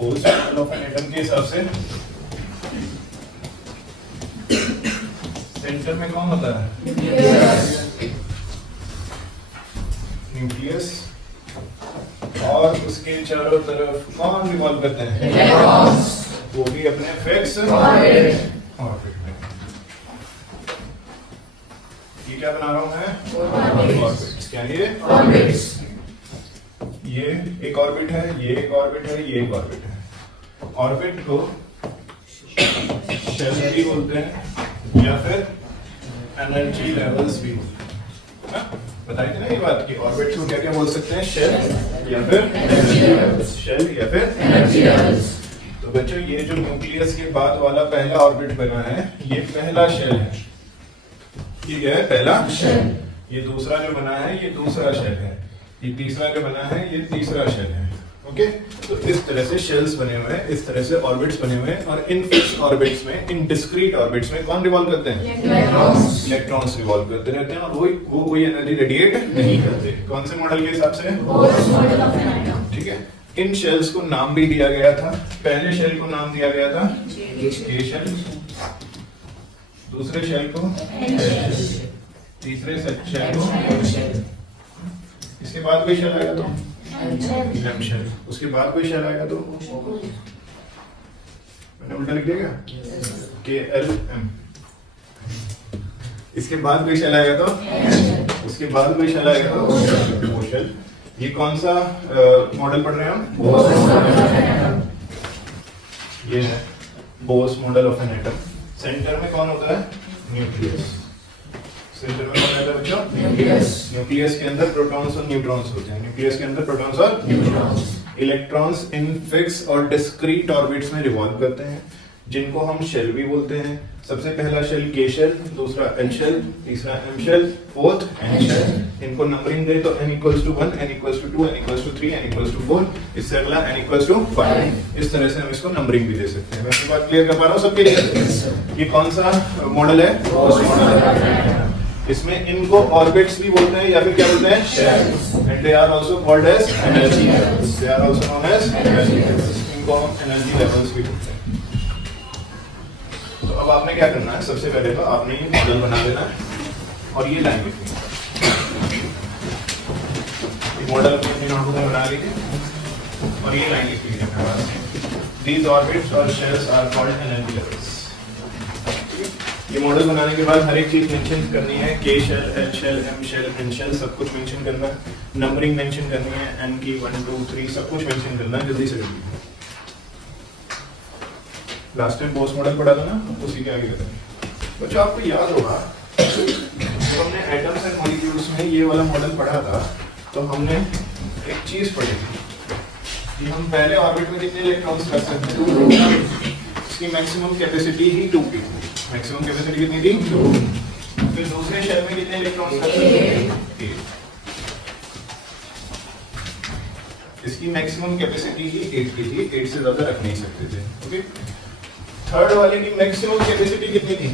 Balls model of an atom के हिसाब से सेंटर में कौन होता है? न्यूक्लियस। और उसके चारों तरफ कौन रिवॉल्व करते हैं? इलेक्ट्रॉन्स। वो भी अपने फिक्स ऑर्बिट में। ये क्या बना रहा हूं मैं? ऑर्बिट्स। क्या ये एक ऑर्बिट है, ये एक ऑर्बिट है, ये एक ऑर्बिट है। ऑर्बिट को शेल भी बोलते हैं या फिर एनर्जी लेवल्स भी बोलते हैं। बताई थी ना ये बात कि ऑर्बिट को क्या क्या बोल सकते हैं? शेल या फिर एनर्जी लेवल्स। शेल या फिर एनर्जी लेवल्स। तो बच्चों ये जो न्यूक्लियस के बाद वाला पहला ऑर्बिट बना है ये पहला शेल है। ये है पहला शेल। ये दूसरा जो बना है ये दूसरा शेल है। ये तीसरा जो बना है ये तीसरा शेल है। ओके, तो इस तरह से शेल्स बने हुए हैं, इस तरह से ऑर्बिट्स बने हुए हैं। और इन फिक्स ऑर्बिट्स में, इन डिस्क्रीट ऑर्बिट्स में कौन रिवॉल्व करते हैं? इलेक्ट्रॉन्स। इलेक्ट्रॉन्स रिवॉल्व करते रहते हैं और वो कोई एनर्जी रेडिएट नहीं करते। कौन से मॉडल के हिसाब से? Bohr's model of an atom. ठीक है, इन शेल्स को नाम भी दिया गया था। पहले शेल को नाम दिया गया था ए शेल, दूसरे शेल को एन शेल, तीसरे शेल को, इसके बाद कोई शेल आएगा तो एम शेल, उसके बाद कोई शेल आएगा तो मैंने उल्टा लिख दिया क्या? के एल एम। इसके बाद कोई शेल आएगा तो उसके बाद कोई शेल आएगा तो वो शेल। ये कौन सा मॉडल पढ़ रहे हैं हम? ये है Bohr's model of an atom. Centre में कौन होता है? न्यूक्लियस। सेंटर में कौन रहता है बच्चों? न्यूक्लियस। न्यूक्लियस के अंदर प्रोटॉन्स और न्यूट्रॉन्स होते हैं। न्यूक्लियस के अंदर प्रोटॉन्स और न्यूट्रॉन्स। इलेक्ट्रॉन्स इन फिक्स और डिस्क्रीट ऑर्बिट्स में रिवॉल्व करते हैं, जिनको हम शेल भी बोलते हैं। सबसे पहला शेल के शेल, दूसरा एल शेल, तीसरा M shell, fourth N shell. इनको नंबरिंग दे तो n equals to 1, n equals to 2, n equals to 3, n equals to 4, इससे अगला n equals to 5। इस तरह से हम इसको नंबरिंग भी दे सकते हैं। मैं अपनी बात क्लियर कर पा रहा हूँ सबके लिए? ये कौन सा मॉडल है? Bohr's model. इसमें इनको ऑर्बिट्स भी बोलते हैं या फिर क्या बोलते हैं? Shells. And they are also called as energy levels. They are also known as energy levels. इनको हम एनर्जी लेवल्स भी बोलते हैं। तो अब आपने क्या करना है? सबसे पहले तो आपने ये मॉडल बना देना है और ये लाइन लिखनी है। ये मॉडल अपनी नोटबुक में बना लीजिए और ये लाइन लिख लीजिए अपने पास। These orbits or shells are called energy levels। ये मॉडल बनाने के बाद हर एक चीज मेंशन करनी है। K shell, L shell, M shell, N shell सब कुछ मेंशन करना है। नंबरिंग मेंशन करनी है, एन की 1 2 3 सब कुछ मेंशन करना है। जल्दी से जल्दी। लास्ट टाइम बोल्स मॉडल पढ़ा था ना, उसी के आगे करेंगे। बच्चों आपको याद होगा जब हमने एटम्स एंड मॉलिक्यूल्स में ये वाला मॉडल पढ़ा था तो हमने एक चीज पढ़ी थी कि हम पहले ऑर्बिट में कितने इलेक्ट्रॉन्स रख सकते हैं। इसकी मैक्सिमम कैपेसिटी ही 2 की। मैक्सिमम कैपेसिटी कितनी थी? 2। फिर दूसरे शेल में कितने इलेक्ट्रॉन्स रख सकते हैं? 8। इसकी मैक्सिमम कैपेसिटी ही 8 की थी, 8 से ज्यादा रख नहीं सकते थे। ओके, थर्ड वाले की मैक्सिमम कैपेसिटी कितनी थी?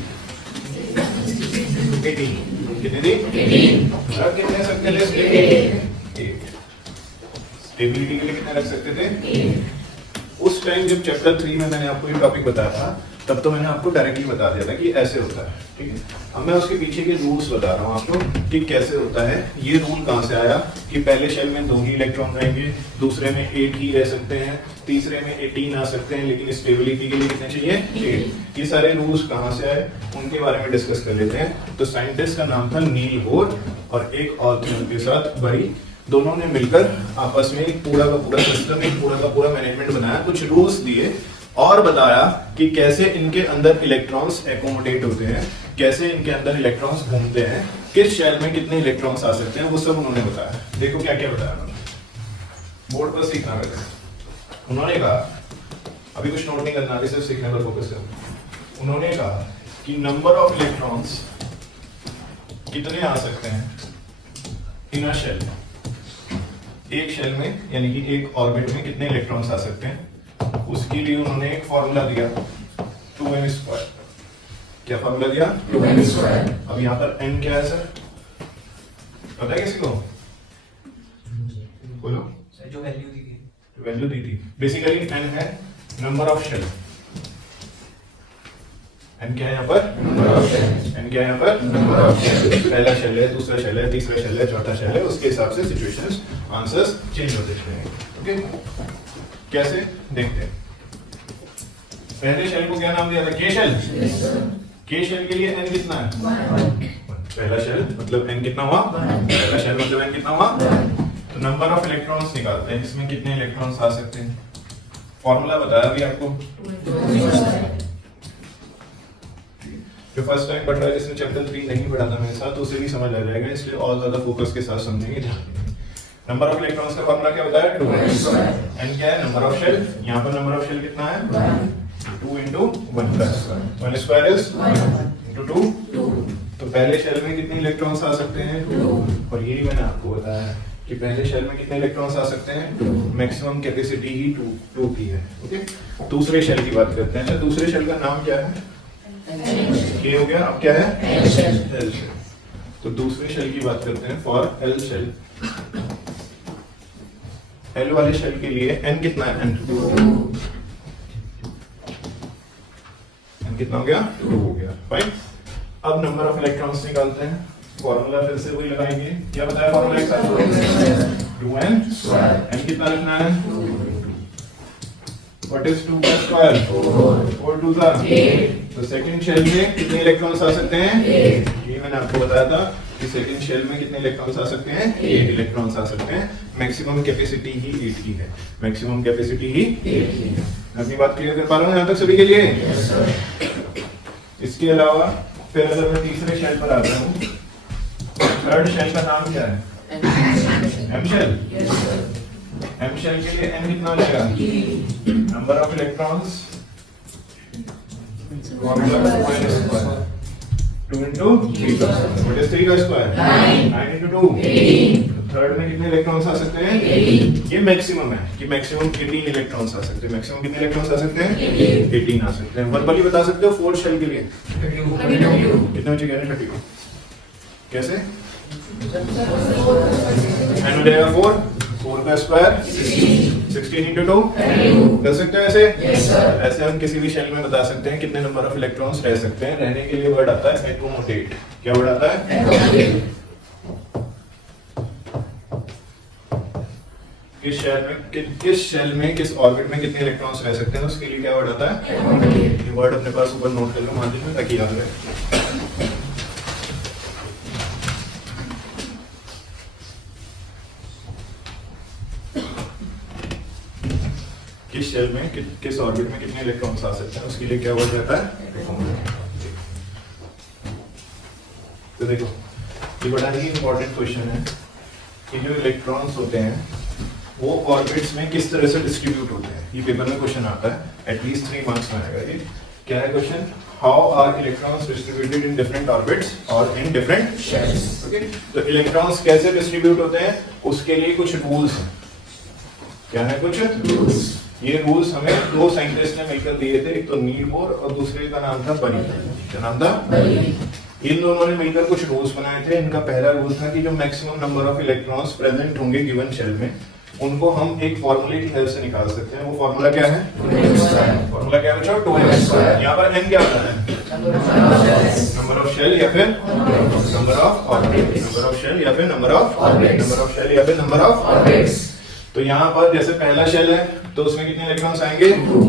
18। कितनी थी? 18। रख कितने सकते थे? 8। स्टेबिलिटी के लिए कितने रख सकते थे? 8। उस टाइम जब चैप्टर 3 में मैंने आपको ये टॉपिक बताया था तब तो मैंने आपको डायरेक्टली बता दिया था कि ऐसे होता है। ठीक है, अब मैं उसके पीछे के रूल्स बता रहा हूँ आपको कि कैसे होता है। ये रूल कहाँ से आया कि पहले शेल में 2 ही इलेक्ट्रॉन रहेंगे, दूसरे में 8 ही रह सकते हैं, तीसरे में 18 आ सकते हैं, लेकिन स्टेबिलिटी के लिए कितने चाहिए? 8। ये सारे रूल्स कहाँ से आए उनके बारे में डिस्कस कर लेते हैं। तो साइंटिस्ट का नाम था नील बोर और एक और थे उनके साथ बरी। दोनों ने मिलकर आपस में एक पूरा का पूरा सिस्टम, एक पूरा का पूरा मैनेजमेंट बनाया, कुछ रूल्स दिए और बताया कि कैसे इनके अंदर इलेक्ट्रॉन्स एकोमोडेट होते हैं, कैसे इनके अंदर इलेक्ट्रॉन्स घूमते हैं, किस शेल में कितने इलेक्ट्रॉन्स आ सकते हैं, वो सब उन्होंने बताया। देखो क्या क्या बताया उन्होंने, बोर्ड पर सीखना है। उन्होंने कहा, अभी कुछ नोट नहीं करना, अभी सिर्फ सीखने पर फोकस करना। उन्होंने कहा कि नंबर ऑफ इलेक्ट्रॉन्स कितने आ सकते हैं इन अ शेल, एक शेल में यानी कि एक ऑर्बिट में कितने इलेक्ट्रॉन्स आ सकते हैं, उसके लिए उन्होंने एक फॉर्मूला दिया 2m²। क्या फॉर्मूला दिया? 2m²। अब यहाँ पर n क्या है सर, पता है किसी को? बोलो। जो वैल्यू दी गई वैल्यू दी थी। बेसिकली n है नंबर ऑफ शेल। n क्या है यहाँ पर? n क्या है यहाँ पर? पहला शेल है, दूसरा शेल है, तीसरा शेल है, चौथा शेल है, उसके हिसाब से सिचुएशंस आंसर्स चेंज होते हैं। ओके, कैसे देखते हैं। पहले शेल को क्या नाम दिया था? के शेल। के शेल के लिए n कितना है? पहला शेल मतलब n कितना हुआ? पहला शेल मतलब n कितना हुआ? तो नंबर ऑफ इलेक्ट्रॉन्स निकालते हैं, इसमें कितने इलेक्ट्रॉन्स आ सकते हैं। फॉर्मूला बताया अभी आपको। जो फर्स्ट टाइम पढ़ रहा है, जिसने चैप्टर 3 नहीं पढ़ा था मेरे साथ, तो उसे भी समझ आ जाएगा, इसलिए और ज्यादा फोकस के साथ समझेंगे। नंबर ऑफ इलेक्ट्रॉन्स का फॉर्मूला क्या होता है? 2n। n क्या है? Number of shell. यहाँ पर नंबर ऑफ शेल कितना है? 2 into 1 plus 1 square is 1 into 2। तो पहले शेल में कितने इलेक्ट्रॉन्स आ सकते हैं? 2। और यही मैंने आपको बताया कि पहले शेल में कितने इलेक्ट्रॉन्स आ सकते हैं? 2। मैक्सिमम कैपेसिटी ही 2 की है। ओके, दूसरे शेल की बात करते हैं। अच्छा, दूसरे शेल का नाम क्या है? के हो गया। अब क्या है? L shell. तो दूसरे शेल की बात करते हैं फॉर एल शेल। एल वाले शेल के लिए n कितना है? n 2। कितना हो गया? 2 हो गया। फाइन। अब नंबर ऑफ इलेक्ट्रॉन्स निकालते हैं। फॉर्मूला फिर से वही लगाएंगे। क्या बताया फॉर्मूला एक साथ? 2n square. n कितना रखना है? 2। व्हाट इज 2 का स्क्वायर? 4 2 जा 8। तो सेकंड शेल में कितने इलेक्ट्रॉन्स आ सकते हैं? 8। ये मैंने आपको बताया था कि सेकंड शेल में कितने इलेक्ट्रॉन्स आ सकते हैं? 8 इलेक्ट्रॉन्स आ सकते हैं। मैक्सिमम कैपेसिटी ही 8 की है। मैक्सिमम कैपेसिटी ही 8 की है। अपनी बात क्लियर कर पा रहा हूँ यहाँ तक सभी के लिए? इसके अलावा फिर अगर मैं तीसरे शेल पर आता हूँ, थर्ड शेल का नाम क्या है? M shell. एम शेल के लिए n कितना हो जाएगा? Number of electrons 2 into 3 what is 3 का स्क्वायर? 9 into 2 18। थर्ड में कितने इलेक्ट्रॉन्स आ सकते हैं? 18। ये मैक्सिमम है कि मैक्सिमम 18 इलेक्ट्रॉन्स आ सकते हैं। मैक्सिमम कितने इलेक्ट्रॉन्स आ सकते हैं? 18 आ सकते हैं। वर्बली बता सकते हो फोर्थ शेल के लिए? 32। कितने बचे कह रहे हैं? 32। कैसे? n हो जाएगा 4 का स्क्वायर 16 into 2 कर सकते हैं ऐसे? ऐसे हम किसी भी शेल में बता सकते हैं कितने नंबर ऑफ इलेक्ट्रॉन्स रह सकते हैं। रहने के लिए वर्ड आता है एकोमोडेट। क्या वर्ड आता है? किस शेल में किस ऑर्बिट में कितने इलेक्ट्रॉन्स रह सकते हैं, उसके लिए क्या वर्ड आता है? ये वर्ड अपने पास ऊपर नोट कर लो मार्जिन में ताकि याद रहे। किस शेल में किस ऑर्बिट में कितने इलेक्ट्रॉन्स आ सकते हैं, उसके लिए क्या वर्ड रहता है? तो देखो, ये बड़ा ही इंपॉर्टेंट क्वेश्चन है कि जो इलेक्ट्रॉन्स होते हैं वो ऑर्बिट्स में किस तरह से डिस्ट्रीब्यूट होते हैं। ये पेपर में क्वेश्चन आता है, एटलीस्ट 3 मार्क्स में आएगा। ये क्या है question? How are electrons distributed in different orbits और इन डिफरेंट शेल्स। ओके, तो इलेक्ट्रॉन्स कैसे डिस्ट्रीब्यूट होते हैं उसके लिए कुछ रूल्स हैं। क्या है? कुछ रूल्स। ये रूल्स हमें 2 साइंटिस्ट ने मिलकर दिए थे, एक तो नील बोर और दूसरे का नाम था बरी। क्या नाम था? इन दोनों ने मिलकर कुछ रूल्स बनाए थे। इनका पहला रूल था कि जो maximum number of electrons present होंगे गिवन शेल में, उनको हम एक फॉर्मूले की हेल्प से निकाल सकते हैं। वो फॉर्मूला क्या है? फॉर्मूला क्या है बच्चों? 2n²। यहाँ पर n क्या होता है? नंबर ऑफ शेल या फिर number of orbit. Number of shell या फिर number of orbit. Number of shell या फिर नंबर ऑफ ऑर्बिट्स। तो यहाँ पर जैसे पहला शेल है तो उसमें कितने इलेक्ट्रॉन्स आएंगे? 2।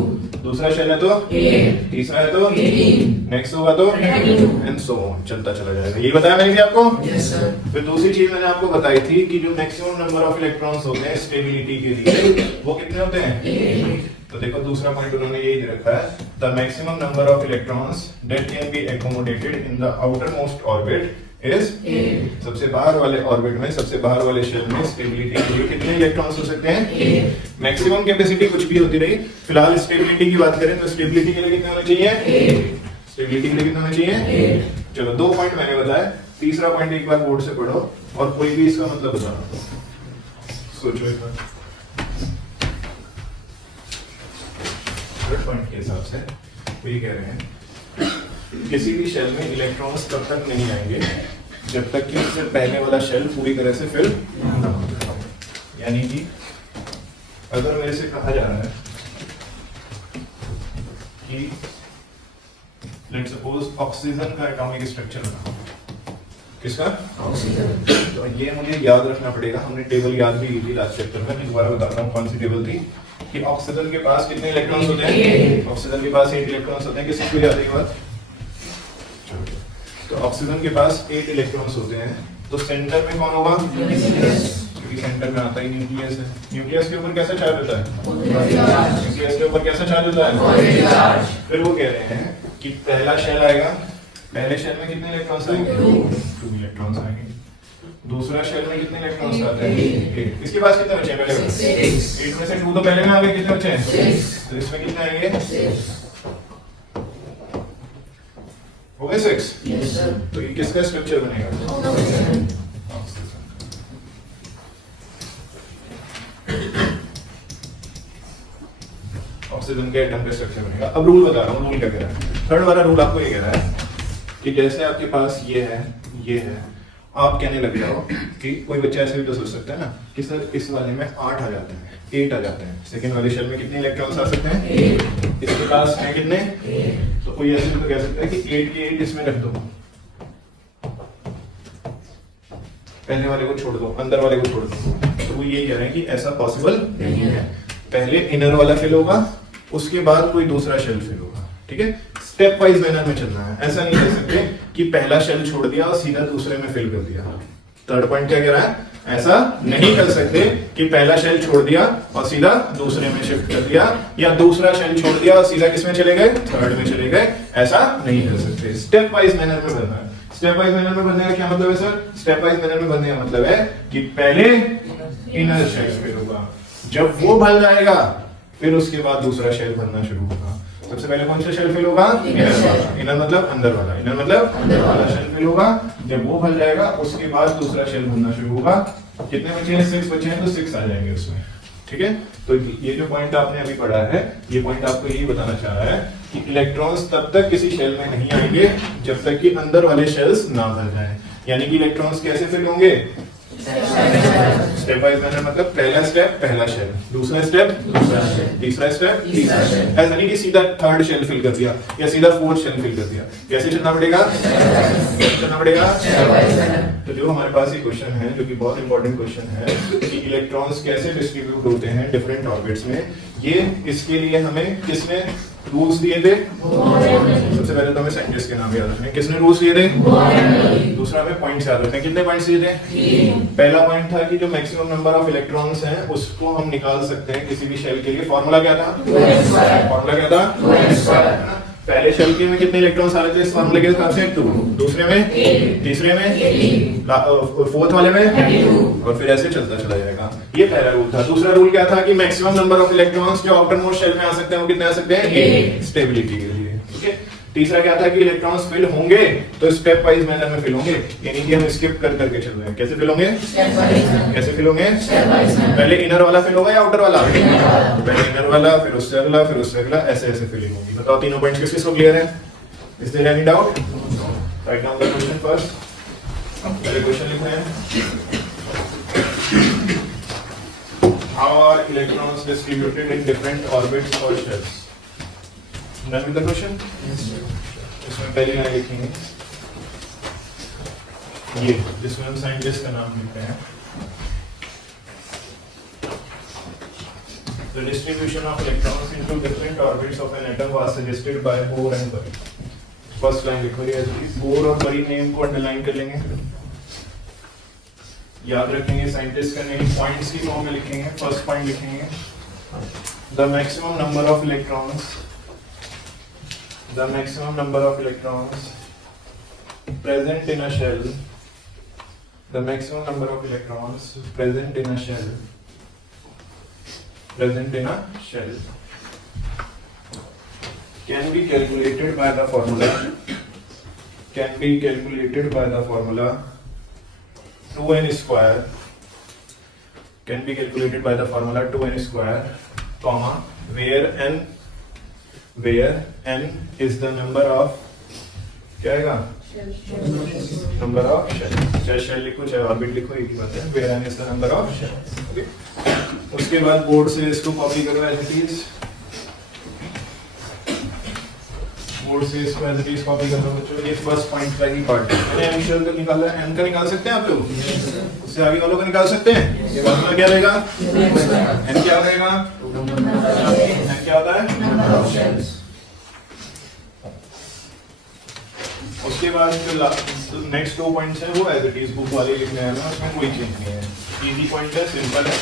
दूसरा शेल है तो 8। तीसरा है तो 18। नेक्स्ट होगा तो 92 एंड सो ऑन, चलता चला जाएगा। ये बताया मैंने भी आपको? Yes sir. फिर दूसरी चीज मैंने आपको बताई थी कि जो मैक्सिमम नंबर ऑफ इलेक्ट्रॉन्स होते हैं स्टेबिलिटी के लिए वो कितने होते हैं? 8। तो देखो दूसरा पॉइंट उन्होंने यही रखा है, the maximum number of electrons that can be accommodated in the outer most orbit is 8। सबसे बाहर वाले ऑर्बिट में, सबसे बाहर वाले शेल में स्टेबिलिटी के लिए कितने इलेक्ट्रॉन्स हो सकते हैं? 8। मैक्सिमम कैपेसिटी कुछ भी होती रही, फिलहाल स्टेबिलिटी की बात करें तो स्टेबिलिटी के लिए कितने होने चाहिए? 8। स्टेबिलिटी के लिए कितना होना चाहिए? 8। चलो 2 पॉइंट मैंने बताया, तीसरा पॉइंट एक बार बोर्ड से पढ़ो और कोई भी इसका मतलब बताओ। सोचो एक बार। थर्ड पॉइंट के हिसाब से वो ये कह रहे हैं किसी भी शेल में इलेक्ट्रॉन्स तब तक नहीं आएंगे जब तक कि उससे पहले वाला शेल पूरी तरह से फिल, यानी कि अगर मेरे से कहा जा रहा है कि लेट्स सपोज ऑक्सीजन का एटॉमिक स्ट्रक्चर बनाओ, किसका? ऑक्सीजन। तो ये मुझे याद रखना पड़ेगा, हमने टेबल याद भी की थी लास्ट चैप्टर में, मैं दोबारा बताता हूँ कौन सी टेबल थी। कि ऑक्सीजन के पास कितने इलेक्ट्रॉन्स होते हैं? ऑक्सीजन के पास 8 इलेक्ट्रॉन्स होते हैं। किसी को याद है ये बात? तो ऑक्सीजन के पास 8 इलेक्ट्रॉन्स होते हैं, तो सेंटर में कौन होगा? क्योंकि सेंटर में आता ही न्यूक्लियस है। न्यूक्लियस के ऊपर कैसा चार्ज होता है? न्यूक्लियस के ऊपर कैसा चार्ज होता है? फिर वो कह रहे हैं कि पहला शेल आएगा, पहले शेल में कितने इलेक्ट्रॉन्स आएंगे? 2 इलेक्ट्रॉन्स आएंगे। दूसरा शेल में कितने इलेक्ट्रॉन्स आते हैं? 8। इसके पास कितने बचे हैं? पहले 8 में से 2 तो पहले में आ गए, कितने बचे हैं? तो इसमें कितने आएंगे? हो गए 6। तो ये किसका स्ट्रक्चर बनेगा? ऑक्सीजन के एटम का स्ट्रक्चर बनेगा। अब रूल बता रहा हूँ, रूल क्या कह रहा है। थर्ड वाला रूल आपको ये कह रहा है कि जैसे आपके पास ये है, आप कहने लग जाओ कि कोई बच्चा ऐसे भी तो सोच सकता है ना कि सर इस वाले में 8 आ जाते हैं, 8 आ जाते हैं, सेकंड वाले शेल में कितने इलेक्ट्रॉन्स आ सकते हैं? 8। इसके पास है कितने? तो कोई ऐसे भी तो कह सकता है कि 8 के 8 इसमें रख दो, पहले वाले को छोड़ दो, अंदर वाले को छोड़ दो। तो वो ये कह रहे हैं कि ऐसा पॉसिबल नहीं है। पहले इनर वाला फिल होगा, उसके बाद कोई दूसरा शेल फिल होगा, ठीक है? स्टेप वाइज मैनर में चलना है। ऐसा नहीं कर सकते कि पहला शेल छोड़ दिया और सीधा दूसरे में फिल कर दिया। थर्ड पॉइंट क्या कह रहा है? ऐसा नहीं कर सकते कि पहला शेल छोड़ दिया और सीधा दूसरे में शिफ्ट कर दिया, या दूसरा शेल छोड़ दिया और सीधा किसमें चले गए? थर्ड में चले गए। ऐसा नहीं कर सकते। स्टेप वाइज मैनर में बनना है। स्टेप वाइज मैनर में बनने का क्या मतलब है सर? स्टेप वाइज मैनर में बनने का मतलब है कि पहले इनर शेल फिल होगा, जब वो भर जाएगा फिर उसके बाद दूसरा शेल बनना शुरू होगा। सबसे पहले कौन सा शेल फिल होगा? इनर वाला। इनर मतलब अंदर वाला। इनर मतलब अंदर वाला शेल फिल होगा। जब वो भर जाएगा उसके बाद दूसरा शेल बनना शुरू होगा। कितने बचे हैं? 6 बचे हैं, तो 6 आ जाएंगे उसमें, ठीक है? तो ये जो पॉइंट आपने अभी पढ़ा है, ये पॉइंट आपको यही बताना चाह रहा है कि इलेक्ट्रॉन्स तब तक किसी शेल में नहीं आएंगे जब तक कि अंदर वाले शेल्स ना भर जाएं। यानी कि इलेक्ट्रॉन्स कैसे फिल होंगे? स्टेप वाइज मैनर मतलब पहला स्टेप पहला शेल, दूसरा स्टेप दूसरा शेल, तीसरा स्टेप तीसरा शेल। ऐसा नहीं कि सीधा थर्ड शेल फिल कर दिया या सीधा फोर्थ शेल फिल कर दिया। कैसे चलना पड़ेगा? चलना पड़ेगा। तो जो हमारे पास ये क्वेश्चन है, जो कि बहुत इंपॉर्टेंट क्वेश्चन है कि इलेक्ट्रॉन्स कैसे डिस्ट्रीब्यूट होते हैं डिफरेंट ऑर्बिट्स में, ये इसके लिए हमें किसने रूल्स दिए थे? सबसे पहले तो हमें साइंटिस्ट के नाम याद रखने। किसने रूल्स दिए थे? दूसरा हमें पॉइंट्स याद रखने। कितने पॉइंट्स दिए थे? 3। पहला पॉइंट था कि जो मैक्सिमम नंबर ऑफ इलेक्ट्रॉन्स हैं उसको हम निकाल सकते हैं किसी भी शेल के लिए। फॉर्मूला क्या था? फॉर्मूला क्या था? पहले शेल के में कितने इलेक्ट्रॉन्स आ रहे थे इस फॉर्मूले के हिसाब से? 2। दूसरे में 8। तीसरे में 8। फोर्थ वाले में 32। और फिर ऐसे चलता चला जाएगा। ये पहला रूल था। दूसरा रूल क्या था कि मैक्सिमम नंबर ऑफ इलेक्ट्रॉन्स जो आउटर मोस्ट शेल में आ सकते हैं वो कितने आ सकते हैं? 8। स्टेबिलिटी के लिए, ठीक है? तीसरा क्या था कि इलेक्ट्रॉन्स फिल होंगे तो स्टेप वाइज मैनर में फिल होंगे, यानी कि हम स्किप कर करके चल रहे हैं। कैसे फिल होंगे? कैसे फिल होंगे? पहले इनर वाला फिल होगा या आउटर वाला? पहले इनर वाला, फिर उससे अगला, फिर उससे अगला, ऐसे ऐसे फिलिंग होगी। बताओ तीनों पॉइंट्स किस किसको क्लियर है? Is there any doubt? Right down the question first. पहले क्वेश्चन लिखते हैं। How are electrons distributed in different orbits और shells? Done with the question? इसमें पहली लाइन लिखेंगे ये, जिसमें हम साइंटिस्ट का नाम लिखते हैं। The distribution of electrons into different orbits of an atom was suggested by Bohr and Bury. First line लिखो ये, बोर और बरी नेम को अंडरलाइन कर लेंगे, याद रखेंगे साइंटिस्ट का नेम, पॉइंट्स की फॉर्म में लिखेंगे। फर्स्ट पॉइंट लिखेंगे the maximum number of electrons, the maximum number of electrons present in a shell, the maximum number of electrons present in a shell, can be calculated by the formula, 2n square, can be calculated by the formula 2n square, comma, where n is the number of, क्या आएगा? Number of shell. चाहे shell लिखो चाहे orbit लिखो, एक ही बात है। where n is the number of shell. उसके बाद बोर्ड से इसको कॉपी करो एज इट इज, बोर्ड से इसको एज इट इज कॉपी कर दो बच्चों। ये फर्स्ट पॉइंट का ही पार्ट है। मैंने इनिशियल का निकाला है, एन का निकाल सकते हैं आप लोग, उससे आगे वालों का निकाल सकते हैं। ये वाला क्या रहेगा, एन क्या रहेगा, एन क्या होता है। उसके बाद जो नेक्स्ट 2 पॉइंट्स हैं वो एज इट इज बुक वाले लिखने हैं, उसमें कोई चेंज नहीं है, इजी पॉइंट है, सिंपल है।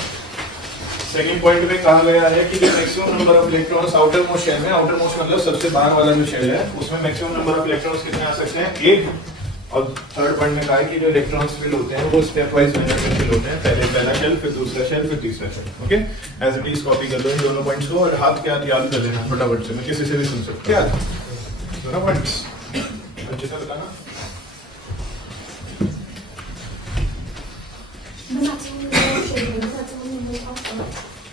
सेकंड पॉइंट में कहा गया है कि maximum number of electrons outermost shell में, आउटर मोस्ट मतलब सबसे बाहर वाला जो शेल है उसमें मैक्सिमम नंबर ऑफ इलेक्ट्रॉन्स कितने आ सकते हैं, 1। और थर्ड पॉइंट में कहा है कि जो इलेक्ट्रॉन्स फिल होते हैं वो स्टेप वाइज मैनर में फिल होते हैं, पहले पहला शेल, फिर दूसरा शेल, फिर तीसरा shell. Okay, as it is copy कर दो इन दोनों पॉइंट्स को और हाथ के हाथ याद कर लेना फटाफट से, मैं किसी से भी सुन सकते हैं दोनों पॉइंट्स अच्छे से बताना। The maximum number of shell, the maximum number of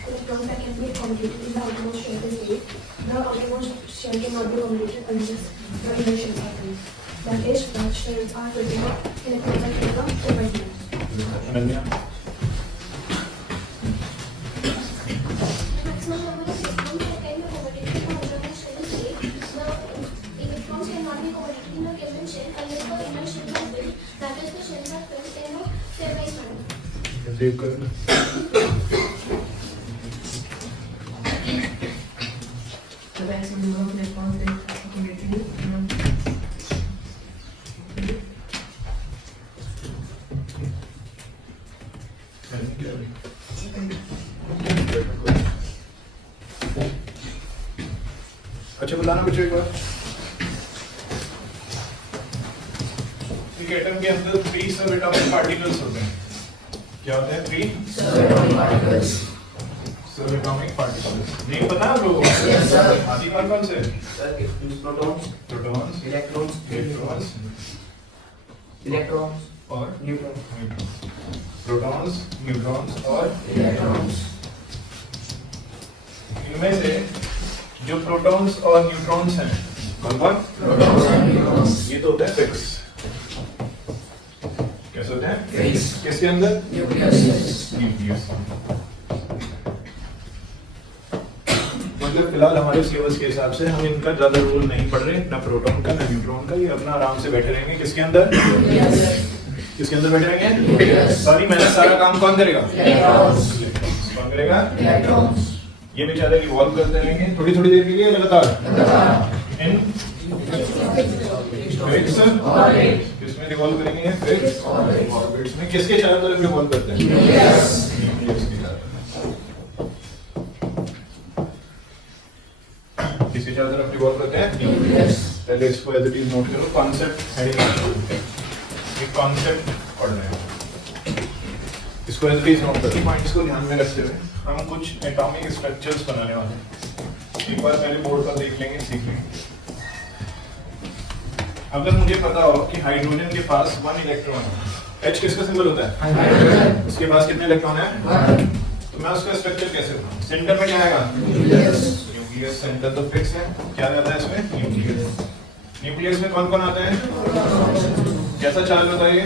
electrons that can be accommodated in the outermost shell is 8. The outermost shell cannot be accommodated unless the inner shells are full. That is, the shells are filled with electrons that can come to my Ananya, The maximum number of electrons that can be accommodated in the outermost shell is 8. The electrons cannot be accommodated in the Kelvin shell unless the inner shells are filled. That is, the shells are filled in a stepwise manner. Save कर लो। The maximum number of electrons that accumulated in अच्छा बताना बच्चों एक बार, एक atom के अंदर 3 सब atomic particles होते हैं। क्या होते हैं 3 सब एटॉमिक पार्टिकल्स? नहीं पता आप लोगों को? आदि कौन कौन से? Protons, protons, electrons, electrons electrons और न्यूट्रॉन। प्रोटॉन्स, न्यूट्रॉन्स और इलेक्ट्रॉन्स। इनमें से जो प्रोटॉन्स और न्यूट्रॉन्स हैं कौन कौन? प्रोटॉन्स और न्यूट्रॉन्स। ये तो होता है फिक्स। कैसे होते हैं? फिक्स। किसके अंदर? न्यूक्लियस। न्यूक्लियस। मतलब फिलहाल हमारे सिलेबस के हिसाब से हम इनका ज्यादा रोल नहीं पढ़ रहे, ना प्रोटॉन का ना न्यूट्रॉन का, ये अपना आराम से बैठे रहेंगे। किसके अंदर? किसके अंदर बैठे रहेंगे? सॉरी, मैंने सारा काम कौन करेगा? कौन करेगा? इलेक्ट्रॉन्स। ये बेचारे रिवॉल्व करते रहेंगे थोड़ी थोड़ी देर के लिए लगातार। इन फिक्स किसमें रिवॉल्व करेंगे? फिक्स ऑर्बिट्स में। किसके चारों तरफ रिवॉल्व करते हैं? न्यूक्लियस के चारों तरफ। किसके चारों तरफ रिवॉल्व करते हैं? न्यूक्लियस। पहले इसको एज इट इज नोट करो, कॉन्सेप्ट हेडिंग। एक कॉन्सेप्ट पढ़ना है, इसको एज इट इज नोट करो। पॉइंट्स को ध्यान में रखते हुए हम कुछ एटॉमिक स्ट्रक्चर्स बनाने वाले हैं। एक बार पहले बोर्ड पर देख लेंगे, सीख लेंगे। अगर मुझे पता हो कि हाइड्रोजन के पास 1 इलेक्ट्रॉन है, H किसका सिंबल होता है? उसके पास कितने इलेक्ट्रॉन है? तो मैं उसका स्ट्रक्चर कैसे बनाऊं? सेंटर में क्या आएगा? न्यूक्लियस। सेंटर तो फिक्स है, क्या रहता है इसमें? न्यूक्लियस। न्यूक्लियस में कौन कौन आता है? कैसा चार्ज होता है ये?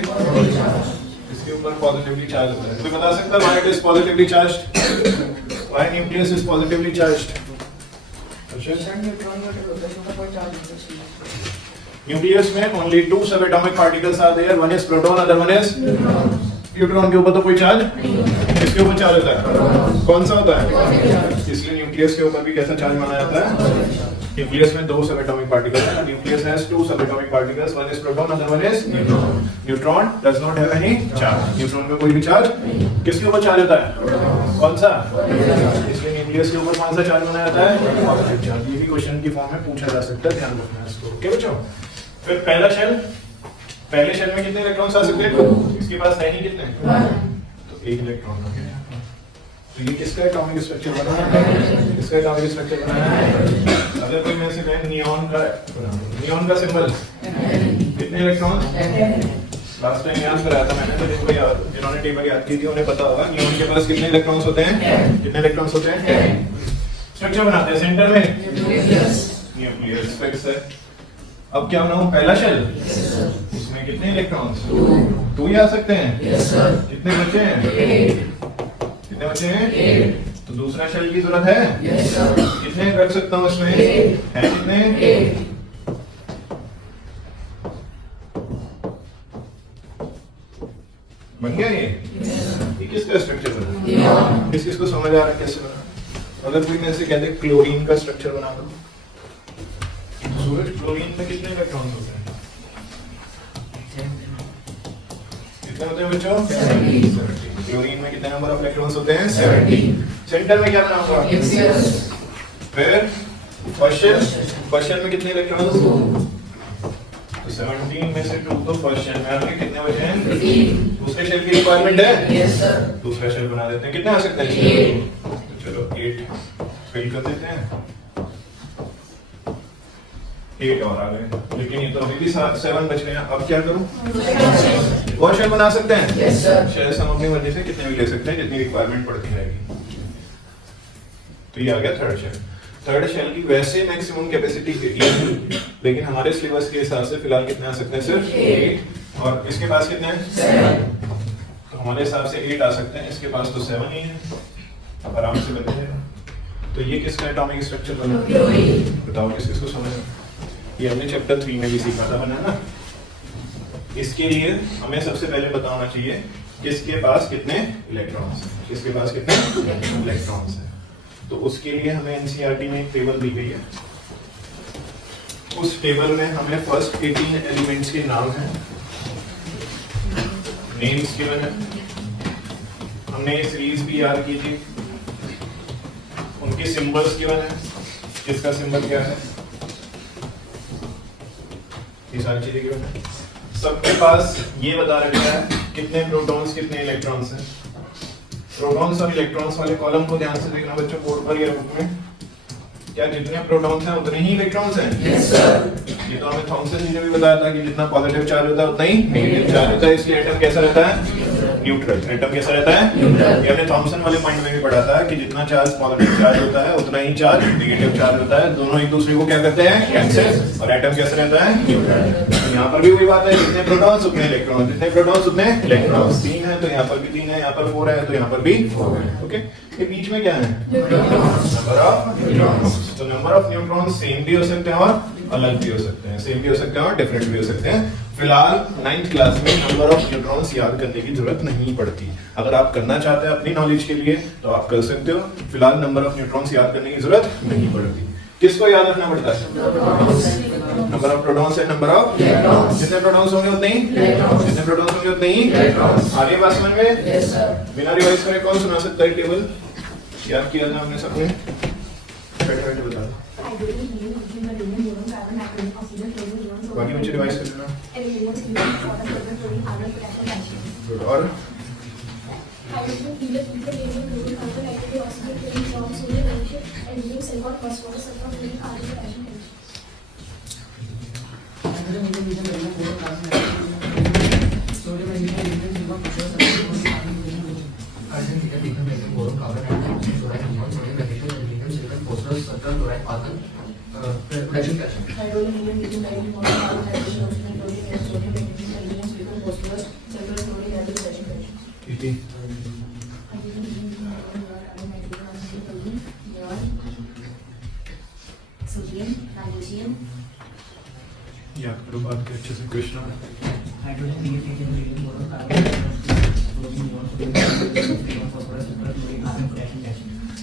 इसके ऊपर पॉजिटिवली चार्ज होता है। कोई बता सकता है why it is positively charged? Why nucleus is positively charged? Nucleus में only 2 subatomic particles are there, one is proton, other one is neutron. के ऊपर तो कोई चार्ज, किसके ऊपर चार्ज होता है? कौन सा होता है? इसलिए न्यूक्लियस के ऊपर भी कैसा चार्ज माना जाता है? न्यूक्लियस में 2 सब एटॉमिक पार्टिकल्स हैं। Nucleus has 2 subatomic particles, one is proton, other one is neutron. Neutron does not have any charge. Neutron में कोई भी चार्ज, किसके ऊपर चार्ज होता है? कौन सा? इसलिए न्यूक्लियस के ऊपर कौन सा चार्ज माना जाता है? Positive charge. ये भी क्वेश्चन की फॉर्म में पूछा जा सकता है, ध्यान रखना है इसको। ओके बच्चों, फिर पहला शेल, पहले शेल में कितने इलेक्ट्रॉन्स आ सकते हैं? इसके पास है ही कितने? तो 1 इलेक्ट्रॉन हो गया। तो ये किसका एटॉमिक स्ट्रक्चर बना है? इसका एटॉमिक स्ट्रक्चर बना है। अगर कोई में से कहे नियॉन का सिंबल कितने इलेक्ट्रॉन? लास्ट टाइम याद कराया था मैंने, तो जिनको याद, जिन्होंने टेबल याद की थी उन्हें पता होगा नियॉन के पास कितने इलेक्ट्रॉन्स होते हैं? कितने इलेक्ट्रॉन्स होते हैं? स्ट्रक्चर बनाते हैं सेंटर में न्यूक्लियस फिक्स है। अब क्या बनाऊं? पहला शेल, इसमें कितने इलेक्ट्रॉन्स? 2 ही आ सकते हैं। कितने बचे हैं? कितने बचे हैं? तो दूसरा शेल की जरूरत है? Yes, sir. कितने रख सकता हूँ इसमें? है कितने? बन गया ये किसका स्ट्रक्चर बना? किस किसको समझ आ रहा है कैसे बना? अगर कोई मेरे से कहते क्लोरीन का स्ट्रक्चर बना दो, सूरज क्लोरीन में कितने इलेक्ट्रॉन्स होते हैं? कितने होते हैं बच्चों? 70। क्लोरीन में कितने नंबर ऑफ इलेक्ट्रॉन्स होते हैं? 70। सेंटर में क्या बना होगा? फिर फर्स्ट शेल में कितने इलेक्ट्रॉन्स? तो 17 में से 2 तो फर्स्ट शेल में आके कितने बचे हैं? दूसरे शेल की रिक्वायरमेंट है? दूसरा शेल बना देते हैं। कितने आ सकते हैं? तो चलो 8 फिल कर देते हैं। 8 और आ गए, लेकिन ये तो अभी भी 7 बच रहे हैं। अब क्या करूं? और शेल बना सकते हैं? शेल्स हम अपनी मर्जी से कितने भी ले सकते हैं, जितनी रिक्वायरमेंट पड़ती रहेगी। तो ये आ गया थर्ड शेल। थर्ड शेल की वैसे मैक्सिमम कैपेसिटी है, लेकिन हमारे सिलेबस के हिसाब से फिलहाल कितने आ सकते हैं? सिर्फ 8। और इसके पास कितने हैं? 7। तो हमारे हिसाब से 8 आ सकते हैं, इसके पास तो 7 ही है, अब आराम से बन जाएगा। तो ये किसका एटॉमिक स्ट्रक्चर बना? बताओ किस किसको समझ में? ये हमने चैप्टर 3 में भी सीखा था बनाना। इसके लिए हमें सबसे पहले बताना चाहिए किसके पास कितने इलेक्ट्रॉन्स हैं, किसके पास कितने इलेक्ट्रॉन्स हैं। तो उसके लिए हमें एनसीईआरटी में एक टेबल दी गई है। उस टेबल में हमें फर्स्ट 18 एलिमेंट्स के नाम हैं, नेम्स गिवन है। हमने ये सीरीज भी याद की थी, उनके सिंबल्स गिवन है, किसका सिंबल क्या है, ये सारी चीजें गिवन है। सबके पास ये बता रखा है कितने प्रोटॉन्स कितने इलेक्ट्रॉन्स हैं। प्रोटॉन्स और इलेक्ट्रॉन्स वाले कॉलम को ध्यान से देखना बच्चों, बोर्ड पर या बुक में। क्या जितने प्रोटॉन्स हैं उतने ही इलेक्ट्रॉन्स हैं? Yes sir. ये तो हमें थॉमसन जी ने भी बताया था कि जितना पॉजिटिव चार्ज होता है उतना ही नेगेटिव चार्ज होता है, इसलिए एटम कैसा रहता है? न्यूट्रल। एटम कैसा रहता है? न्यूट्रल। ये हमने थॉमसन वाले पॉइंट में भी पढ़ा था कि जितना चार्ज पॉजिटिव चार्ज होता है उतना ही चार्ज नेगेटिव चार्ज होता है, दोनों एक दूसरे को क्या करते हैं? कैंसिल। और एटम कैसा रहता है? न्यूट्रल। यहाँ पर भी वही बात है, जितने प्रोटॉन्स उतने इलेक्ट्रॉन, जितने प्रोटॉन्स उतने इलेक्ट्रॉन्स। 3 है तो यहाँ पर भी 3 है, यहाँ पर 4 है तो यहाँ पर भी 4 है। ओके, ये बीच में क्या है? Number of neutrons. तो नंबर ऑफ न्यूट्रॉन्स सेम भी हो सकते हैं और अलग भी हो सकते हैं, सेम भी हो सकते हैं और डिफरेंट भी हो सकते हैं। फिलहाल 9th क्लास में नंबर ऑफ न्यूट्रॉन्स याद करने की जरूरत नहीं पड़ती। अगर आप करना चाहते हैं अपनी नॉलेज के लिए तो आप कर सकते हो, फिलहाल नंबर ऑफ न्यूट्रॉन्स याद करने की जरूरत नहीं पड़ती। किसको याद रखना पड़ता है? नंबर ऑफ प्रोटॉन्स है, नंबर ऑफ जितने प्रोटॉन्स होंगे उतने ही, जितने प्रोटॉन्स होंगे उतने ही। आगे बात समझ में? बिना रिवाइज करे कौन सुना सकता है टेबल? याद किया था हमने सबने, बैठे बैठे बता दो। बाकी मुझे रिवाइज कर लेना। गुड। और याद करो बात के अच्छे से कृष्णा।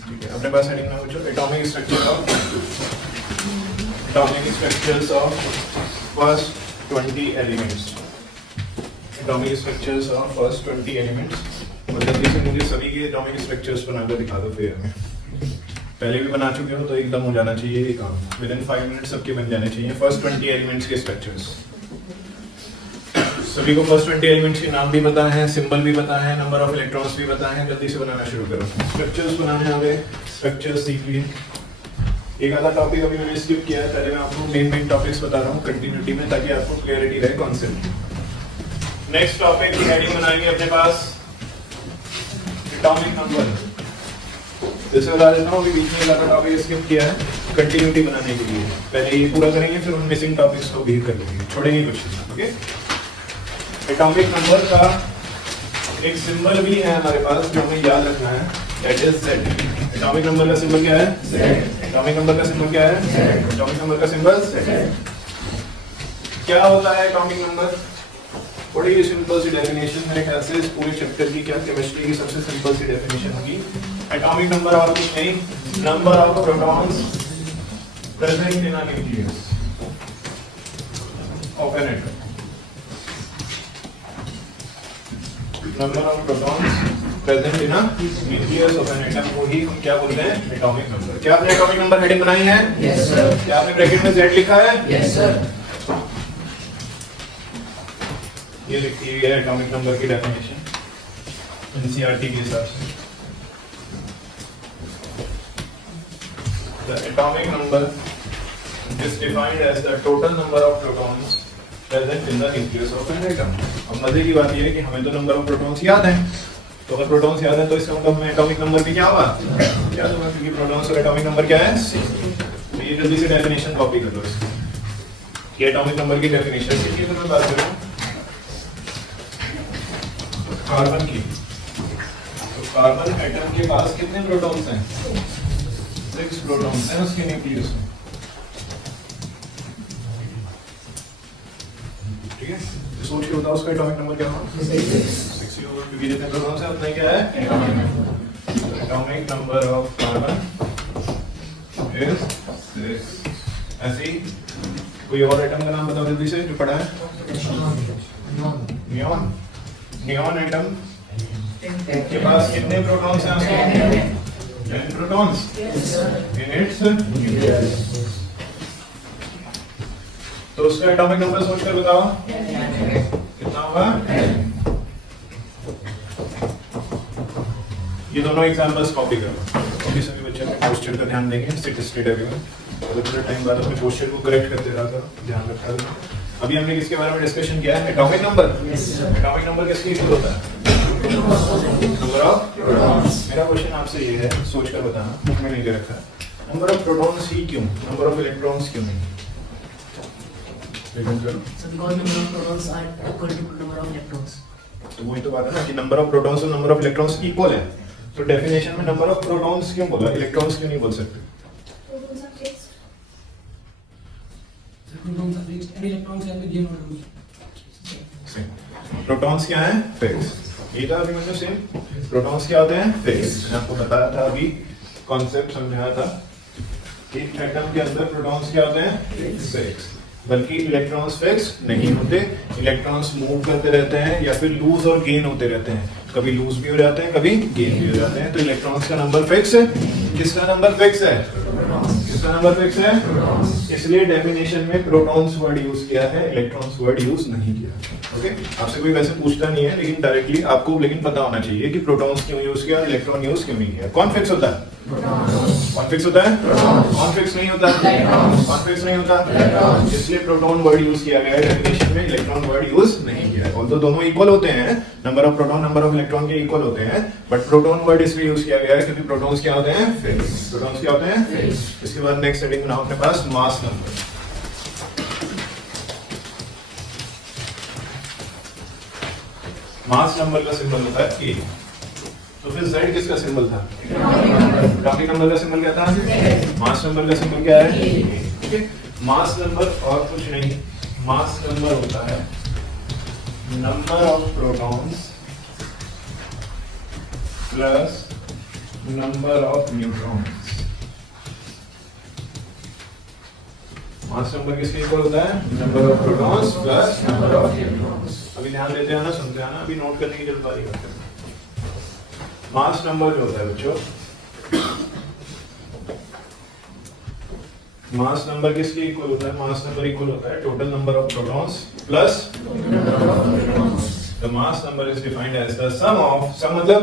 ठीक है, अपने पास हेडिंग ना बच्चों, atomic structures of first 20 elements. Atomic structures of first 20 elements. और जल्दी से मुझे सभी के एटॉमिक स्ट्रक्चर्स बनाकर दिखा दो फेयर में। पहले भी बना चुके हो तो एकदम हो जाना चाहिए ये काम, विदिन 5 मिनट सबके बन जाने चाहिए फर्स्ट 20 एलिमेंट्स के स्ट्रक्चर्स। सभी को फर्स्ट 20 एलिमेंट्स के नाम भी पता है, सिंबल भी पता है, नंबर ऑफ इलेक्ट्रॉन्स भी पता है। जल्दी से बनाना शुरू करो। स्ट्रक्चर्स बनाने आगे, स्ट्रक्चर्स सीख लिए। एक आधा टॉपिक अभी मैंने स्किप किया है, पहले मैं आपको मेन टॉपिक्स बता रहा हूँ कंटिन्यूटी में, ताकि आपको क्लियरिटी रहे कॉन्सेप्ट। नेक्स्ट टॉपिक की हेडिंग बनाएंगे अपने पास एटॉमिक नंबर। जैसे बता देता हूँ, अभी बीच में ज़्यादा टॉपिक स्किप किया है कंटिन्यूटी बनाने के लिए। पहले ये पूरा करेंगे, फिर उन मिसिंग टॉपिक्स को भी कर लेंगे, छोड़ेंगे कुछ नहीं। ओके, एटॉमिक नंबर का एक सिंबल भी है हमारे पास जो हमें याद रखना है, that is Z। Atomic number का सिंबल क्या है? Z। एटॉमिक नंबर का सिंबल क्या है? Z। एटॉमिक नंबर का सिंबल Z। क्या होता है एटॉमिक नंबर? बड़ी ही सिंपल सी डेफिनेशन, मेरे ख्याल से इस पूरे चैप्टर की क्या केमिस्ट्री की सबसे सिंपल सी डेफिनेशन होगी। एटॉमिक नंबर और कुछ नहीं, number of protons present in a nucleus of an atom. Number of protons present in a nucleus of an atom को ही हम क्या बोलते हैं? Atomic number. क्या आपने एटॉमिक नंबर हेडिंग बनाई है? Yes, sir. क्या आपने ब्रैकेट में Z लिखा है? Yes, sir. ये लिखी हुई है एटॉमिक नंबर की डेफिनेशन एनसीईआरटी के हिसाब से। The atomic number is defined as the total number of protons present in the nucleus of an atom। अब मजे की बात ये है कि हमें तो नंबर ऑफ प्रोटॉन्स याद है, तो अगर प्रोटॉन्स याद है तो इसका मतलब हमें एटॉमिक नंबर भी क्या होगा? याद होगा, क्योंकि प्रोटॉन्स और एटॉमिक नंबर क्या है? तो ये जल्दी से डेफिनेशन कॉपी कर लो इसकी। ये एटॉमिक नंबर की डेफिनेशन की मैं बात कर रहा हूँ कार्बन की। तो कार्बन एटम के पास कितने प्रोटॉन्स हैं? 6 प्रोटॉन्स हैं उसके न्यूक्लियस में। ठीक है, तो सोच के बताओ उसका एटॉमिक नंबर क्या होगा? 6 ही होगा, क्योंकि जितने प्रोटॉन्स हैं उतना ही क्या है? Atomic number of carbon is 6। ऐसे ही कोई और एटम का नाम बताओ जल्दी से जो पढ़ा है। नियॉन। नियॉन एटम के पास कितने प्रोटॉन्स हैं उसके? 10 प्रोटॉन्स इन इट्स न्यूक्लियस। तो उसका एटॉमिक नंबर सोचकर बताओ कितना होगा? ये दोनों एग्जांपल्स कॉपी करो। अभी सभी बच्चे अपने पोस्टर का ध्यान देंगे, स्टेटिस्टिक एवरीवन। थोड़ा टाइम बाद अपने पोस्टर को करेक्ट करते रहा करो, ध्यान रखा करो। अभी हमने किसके बारे में डिस्कशन किया है? Atomic number. एटॉमिक नंबर किसके इक्वल होता है? Number of protons. मेरा क्वेश्चन आपसे ये है, सोचकर बताना, बुक में नहीं दे रखा है। नंबर ऑफ प्रोटॉन्स ही क्यों? नंबर ऑफ इलेक्ट्रॉन्स क्यों नहीं? लेकिन करो। So because number of protons are equal to number of electrons. तो वही तो बात है ना कि नंबर ऑफ प्रोटॉन्स और नंबर ऑफ इलेक्ट्रॉन्स इक्वल है। तो डेफिनेशन में नंबर ऑफ प्रोटॉन्स क्यों बोला, इलेक्ट्रॉन्स क्यों नहीं बोल सकते? Protons are fixed. So protons are fixed and electrons have the given order. Protons क्या है? फिक्स। ये था अभी मैंने सेम। प्रोटॉन्स क्या होते हैं? फिक्स। मैंने आपको बताया था अभी, कॉन्सेप्ट समझाया था कि एटम के अंदर प्रोटॉन्स क्या होते हैं? फिक्स। बल्कि इलेक्ट्रॉन्स फिक्स नहीं होते, इलेक्ट्रॉन्स मूव करते रहते हैं या फिर लूज और गेन होते रहते हैं। कभी लूज भी हो जाते हैं, कभी गेन भी हो जाते हैं। तो इलेक्ट्रॉन्स का नंबर फिक्स है। किसका नंबर फिक्स है? किसका नंबर फिक्स है? इसलिए डेफिनेशन में प्रोटॉन्स वर्ड यूज किया है, इलेक्ट्रॉन्स वर्ड यूज नहीं किया। ओके, आपसे कोई वैसे पूछता नहीं है, लेकिन डायरेक्टली आपको लेकिन पता होना चाहिए कि प्रोटॉन्स क्यों यूज किया और इलेक्ट्रॉन यूज क्यों नहीं किया। कौन फिक्स होता है? कौन फिक्स होता है? कौन फिक्स नहीं होता? कौन फिक्स नहीं होता? इसलिए प्रोटॉन वर्ड यूज किया गया है डेफिनेशन में, इलेक्ट्रॉन वर्ड यूज नहीं किया है। ऑल्दो दोनों इक्वल होते हैं, number of proton number of electron के इक्वल होते हैं, बट प्रोटॉन वर्ड इसलिए यूज किया गया है क्योंकि प्रोटॉन्स क्या होते हैं? फिक्स। प्रोटॉन्स क्या होते हैं? फिक्स। इसके बाद नेक्स्ट हेडिंग बनाओ अपने पास, मास नंबर। मास नंबर का सिंबल होता है ए। तो फिर Z किसका सिंबल था? एटॉमिक नंबर का सिंबल क्या था? मास नंबर का सिंबल क्या है? ठीक है, मास नंबर और कुछ नहीं, मास नंबर होता है number of protons plus number of neutrons. Mass number किसके इक्वल होता है? Number of protons plus number of neutrons. अभी ध्यान देते हैं ना, सुनते हैं ना, अभी नोट करने की जल्दबाजी करते हैं। मास नंबर जो होता है बच्चों, मास नंबर किसके इक्वल होता है? मास नंबर इक्वल होता है total number of protons plus the mass number is defined as the sum of, sum मतलब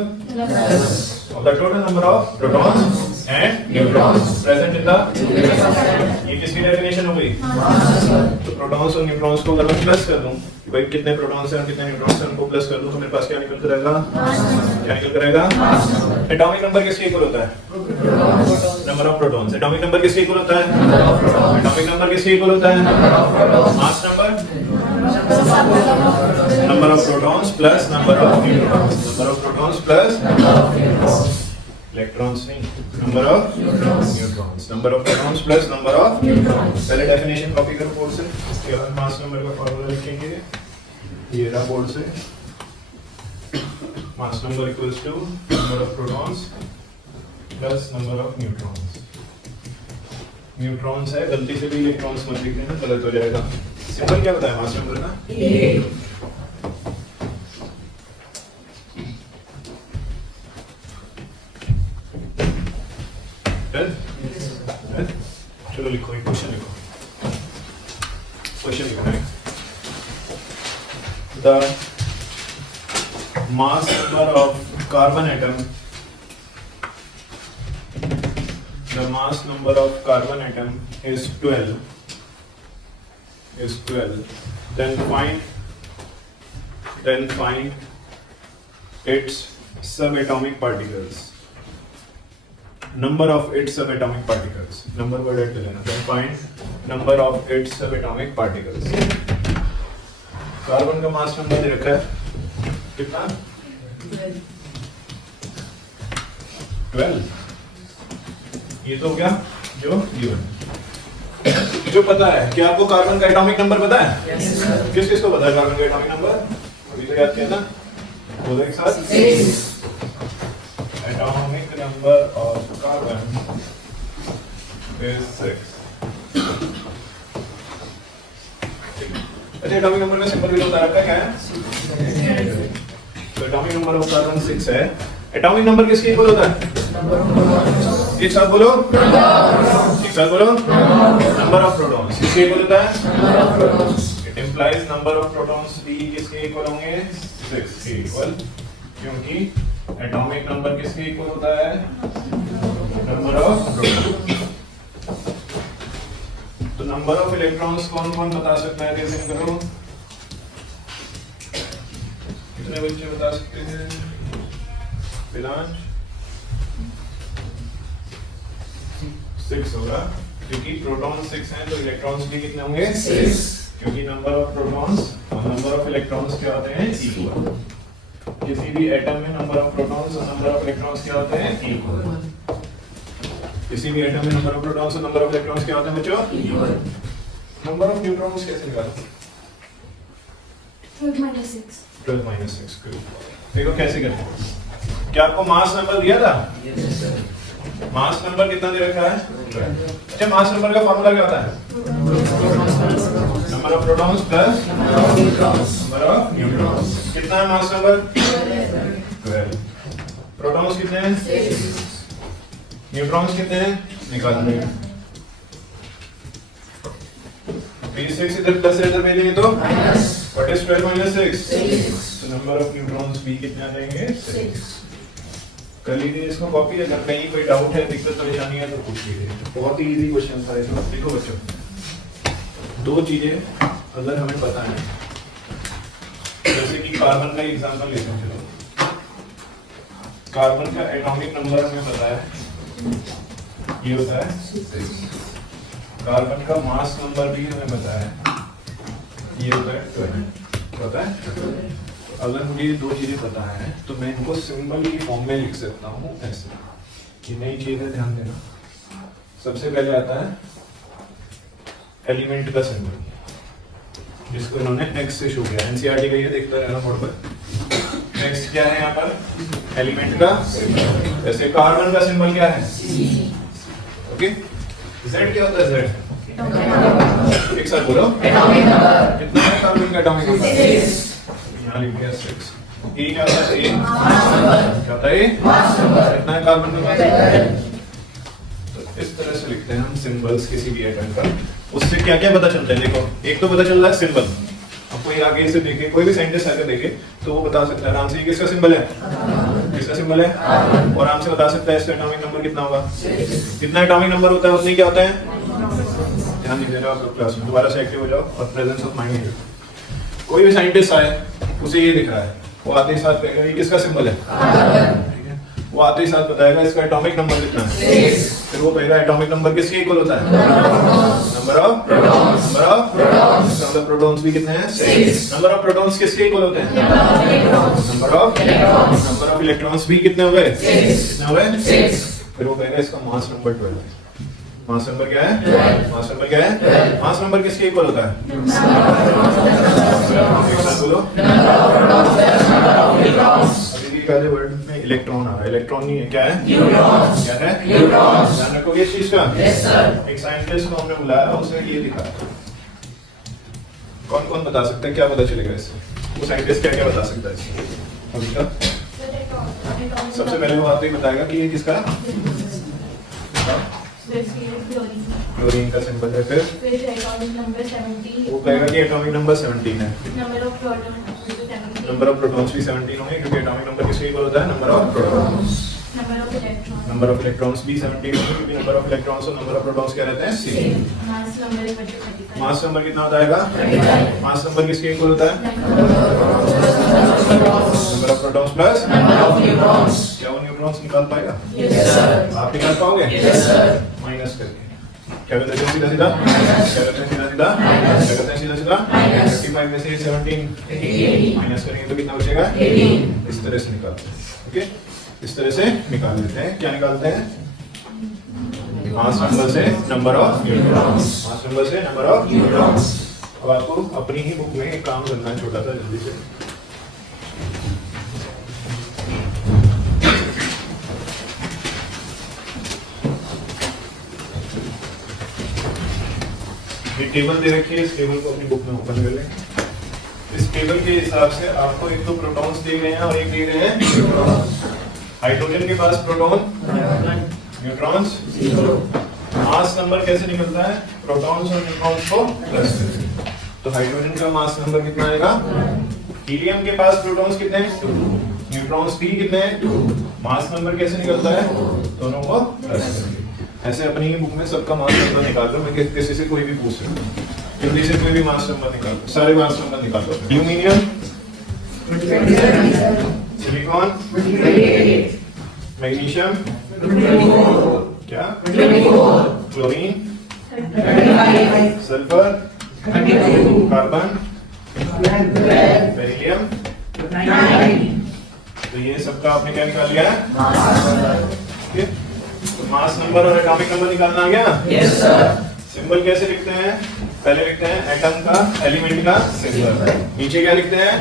of the total number of protons and neutrons present in the ये किसकी definition हो गई? तो प्रोटॉन्स और neutrons को अगर मैं प्लस कर दूं कि भाई कितने प्रोटॉन्स हैं और कितने न्यूट्रॉन्स हैं, उनको प्लस कर दूं तो मेरे पास क्या निकल कर आएगा? क्या निकल कर आएगा? एटॉमिक नंबर किसके इक्वल होता है? Number of protons. Atomic number किसके इक्वल होता है? एटॉमिक नंबर किसके इक्वल होता है? Mass number number of protons plus number of neutrons. Number of protons plus electrons नहीं, number of neutrons. Number of protons plus number of पहले definition copy करो board से, उसके बाद mass number का formula लिखेंगे, ये रहा बोर्ड से, mass number equals to number of protons plus number of neutrons. Neutrons है, गलती से भी electrons मत लिख देना, गलत हो जाएगा. सिंबल क्या बताया mass number का? चलो लिखो एक क्वेश्चन लिखो. क्वेश्चन लिखो है. The mass number of carbon atom. The mass number of carbon atom is 12. Then find its subatomic particles. Number of its subatomic particles. Number word add कर लेना. Then find number of its subatomic particles. Carbon का mass number दे रखा है कितना? 12. ये तो हो गया जो given. जो पता है, क्या आपको कार्बन का एटॉमिक नंबर पता है? किस किस को पता है कार्बन का एटॉमिक नंबर? अभी तो याद किया ना? बोलो एक साथ. Atomic number of carbon is 6. अच्छा, एटॉमिक नंबर का सिंबल भी बता रखा है क्या है? तो एटॉमिक नंबर ऑफ कार्बन 6 है. एटॉमिक नंबर किसके इक्वल होता है? एक साथ बोलो. नंबर ऑफ प्रोटॉन्स किसके इक्वल होता है? It implies number of protons भी किसके इक्वल होंगे? 6 के इक्वल, क्योंकि एटॉमिक नंबर किसके इक्वल होता है? Number of protons. तो नंबर ऑफ इलेक्ट्रॉन्स कौन कौन बता सकता है? कैसे करो? कितने बच्चे बता सकते हैं? बिलांज 6 होगा, क्योंकि प्रोटॉन 6 हैं तो इलेक्ट्रॉन्स भी कितने होंगे? 6, क्योंकि नंबर ऑफ प्रोटॉन्स और नंबर ऑफ इलेक्ट्रॉन्स क्या होते हैं? इक्वल. किसी भी एटम में नंबर ऑफ प्रोटॉन्स और नंबर ऑफ इलेक्ट्रॉन्स क्या होते हैं? इक्वल. किसी भी एटम में नंबर ऑफ प्रोटॉन्स और नंबर ऑफ इलेक्ट्रॉन्स क्या होते हैं बच्चों? इक्वल. नंबर ऑफ न्यूट्रॉन्स कैसे निकालो? 12 minus 6. देखो कैसे करते हैं. क्या आपको मास नंबर दिया था? मास नंबर कितना दे रखा है? अच्छा, मास नंबर का फॉर्मूला क्या होता है? Number of protons plus number of neutrons. कितना है मास नंबर? 12. प्रोटॉन्स कितने हैं? 6. न्यूट्रॉन्स कितने हैं? निकाल देंगे. 6 इधर प्लस इधर भेजेंगे तो व्हाट इज 12 minus 6? तो नंबर ऑफ न्यूट्रॉन्स भी कितने आ जाएंगे? 6. कर लीजिए इसको कॉपी. अगर कहीं कोई डाउट है, दिक्कत परेशानी है तो पूछ लीजिए. बहुत ही इजी क्वेश्चन था इसमें. देखो बच्चों, दो चीजें अगर हमें पता है, जैसे कि कार्बन का एग्जांपल लेते हैं. चलो, कार्बन का एटॉमिक नंबर हमें पता है, ये होता है 6. कार्बन का मास नंबर भी हमें पता है, ये होता है 12. होता है. अगर मुझे ये दो चीजें पता है तो मैं इनको सिंबल की फॉर्म में लिख सकता हूँ ऐसे. ये नई चीज है, ध्यान देना. सबसे पहले आता है एलिमेंट का सिंबल, जिसको इन्होंने एक्स से शो किया. एनसीईआरटी का ये देखता रहना बोर्ड पर. नेक्स्ट क्या है यहाँ पर? एलिमेंट का सिंबल. जैसे कार्बन का सिंबल क्या है? ओके. जेड क्या होता है? जेड एक साथ बोलो. Atomic number. कितना है कार्बन का एटॉमिक नंबर? यहाँ लिख दिया 6. ए क्या होता है? ए क्या होता है? कितना है कार्बन नंबर? तो इस तरह से लिखते हैं हम सिंबल्स किसी भी एटम का. उससे क्या क्या पता चलता है? देखो, एक तो पता चल रहा है सिंबल. अब कोई आगे से देखे, कोई भी साइंटिस्ट आकर देखे तो वो बता सकता है आराम से किसका सिंबल है, किसका सिंबल है, और आराम से बता सकता है इसका एटॉमिक नंबर कितना होगा. कितना एटॉमिक नंबर होता है उतनी क्या होता है. ध्यान दीजिए आप लोग क्लास में. दोबारा से एक्टिव हो जाओ और प्रेजेंस ऑफ माइंड. कोई भी साइंटिस्ट आए, उसे ये दिख रहा है, वो आते ही साथ कहेगा ये किसका सिंबल है. ठीक है. वो आते ही साथ बताएगा इसका एटॉमिक नंबर कितना है. फिर वो कहेगा एटॉमिक नंबर किसके इक्वल होता है? नंबर ऑफ ऑफ प्रोटॉन्स भी कितने हैं 6। नंबर ऑफ प्रोटॉन्स किसके इक्वल होते हैं नंबर ऑफ इलेक्ट्रॉन्स भी कितने हो गए 6। कितने हो गए 6। फिर वो कहेगा इसका मास नंबर 12 है। मास नंबर क्या है मास नंबर क्या है मास नंबर किसके इक्वल होता है एक साथ बोलो अभी भी पहले वर्ड में इलेक्ट्रॉन आ रहा है इलेक्ट्रॉन नहीं है क्या है क्या है ध्यान रखोगे इस चीज का एक साइंटिस्ट को हमने बुलाया उसने ये लिखा कौन कौन बता सकता है क्या पता चलेगा इससे वो साइंटिस्ट क्या क्या बता सकता है इससे अभी का सबसे पहले वो आपको बताएगा कि ये किसका क्लोरीन का सिंबल है फिर वो कहेगा कि एटॉमिक नंबर 17 है नंबर ऑफ प्रोटॉन्स भी 17 होंगे क्योंकि एटॉमिक नंबर किसके इक्वल होता है number of protons number of electrons भी 17 होंगे क्योंकि नंबर ऑफ इलेक्ट्रॉन्स और नंबर ऑफ प्रोटॉन्स क्या रहते हैं सेम मास नंबर कितना होता है मास नंबर किसके इक्वल होता है नंबर ऑफ प्रोटॉन्स प्लस क्या वो न्यूट्रॉन्स निकाल पाएगा आप निकाल पाओगे माइनस करके क्या कहते हैं सीधा सीधा क्या कहते हैं सीधा सीधा क्या कहते हैं सीधा सीधा 55 में से 17 माइनस करेंगे तो कितना बचेगा 18 इस तरह से निकालते हैं ओके इस तरह से निकाल लेते हैं क्या निकालते हैं मास नंबर से number of neutrons mass number से नंबर ऑफ न्यूट्रॉन्स अब आपको अपनी ही बुक में एक काम करना है छोटा सा जल्दी से ये टेबल दे रखी है इस टेबल को अपनी बुक में ओपन कर लें इस टेबल के हिसाब से आपको एक तो प्रोटॉन्स दिए गए हैं और एक दिए गए हैं हाइड्रोजन के पास प्रोटॉन न्यूट्रॉन्स मास नंबर कैसे निकलता है प्रोटॉन्स और न्यूट्रॉन्स को प्लस तो हाइड्रोजन का मास नंबर कितना आएगा हीलियम के पास प्रोटॉन्स कितने हैं 2 न्यूट्रॉन्स भी कितने हैं 2 मास नंबर कैसे निकलता है दोनों को प्लस ऐसे अपनी ही बुक में सबका मास नंबर निकाल लो मैं किसी से कोई भी पूछ रहा हूँ जल्दी से कोई भी मास नंबर निकाल लो सारे मास नंबर निकाल लो एल्यूमिनियम सिलिकॉन मैग्नीशियम क्या क्लोरीन सल्फर कार्बन बेरिलियम तो ये सबका आपने क्या निकाल लिया है ठीक मास नंबर और एटॉमिक नंबर निकालना आ गया यस सर सिंबल कैसे लिखते हैं पहले लिखते हैं एटम का एलिमेंट का सिंबल नीचे क्या लिखते हैं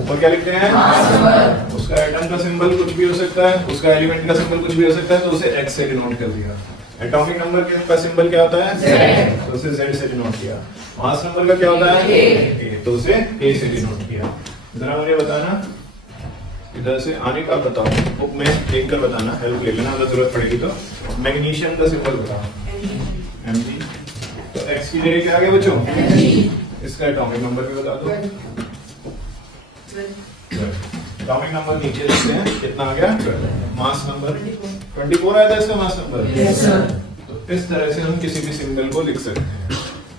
ऊपर क्या लिखते हैं उसका एटम का सिंबल कुछ भी हो सकता है उसका एलिमेंट का सिंबल कुछ भी हो सकता है तो उसे x से डिनोट कर दिया एटॉमिक नंबर का सिंबल क्या होता है तो उसे z से डिनोट किया मास नंबर का क्या होता है a तो उसे a से डिनोट किया जरा मुझे बताना इधर से आने का बताओ बुक में देख कर बताना हेल्प ले लेना अगर जरूरत पड़ेगी तो मैग्नीशियम का सिंबल बताओ Mg तो x की जगह क्या आ गया बच्चों इसका एटॉमिक नंबर भी बता दो एटॉमिक नंबर नीचे लिखते हैं कितना आ गया 12 मास नंबर 24 आया था इसका मास नंबर यस सर तो इस तरह से हम किसी भी सिंबल को लिख सकते हैं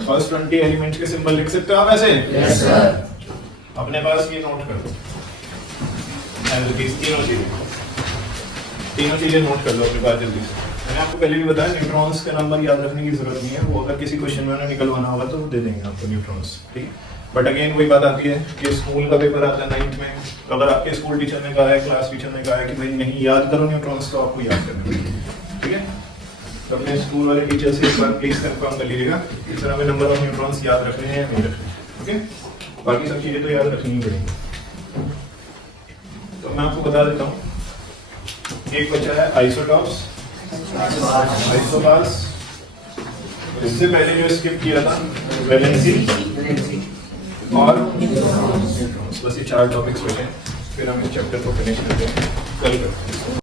फर्स्ट 20 एलिमेंट्स के सिंबल लिख सकते हो आप ऐसे यस सर अपने पास ये नोट कर दो तीनों चीजें नोट कर लो अपने पास जल्दी से मैंने आपको पहले भी बताया न्यूट्रॉन्स का नंबर याद रखने की जरूरत नहीं है वो अगर किसी क्वेश्चन में निकलवाना होगा तो दे देंगे आपको न्यूट्रॉन्स ठीक बट अगेन वही बात आती है कि स्कूल का पेपर आता है 9th में अगर आपके स्कूल टीचर ने कहा है क्लास टीचर ने कहा है कि भाई नहीं याद करो न्यूट्रॉन्स तो आपको याद करना पड़ेगा ठीक है तो अपने स्कूल वाले टीचर से एक बार प्लीज कंफर्म कर लीजिएगा इस तरह में नंबर ऑफ न्यूट्रॉन्स याद रखने हैं या नहीं रखने ओके बाकी सब चीजें तो याद रखनी ही पड़ेंगी तो मैं आपको बता देता हूँ एक बचा है आइसोटॉप्स आइसोबार्स इससे पहले जो स्किप किया था वैलेंसी और बस ये 4 टॉपिक्स बचे फिर हम इस चैप्टर को फिनिश करते हैं कल करते हैं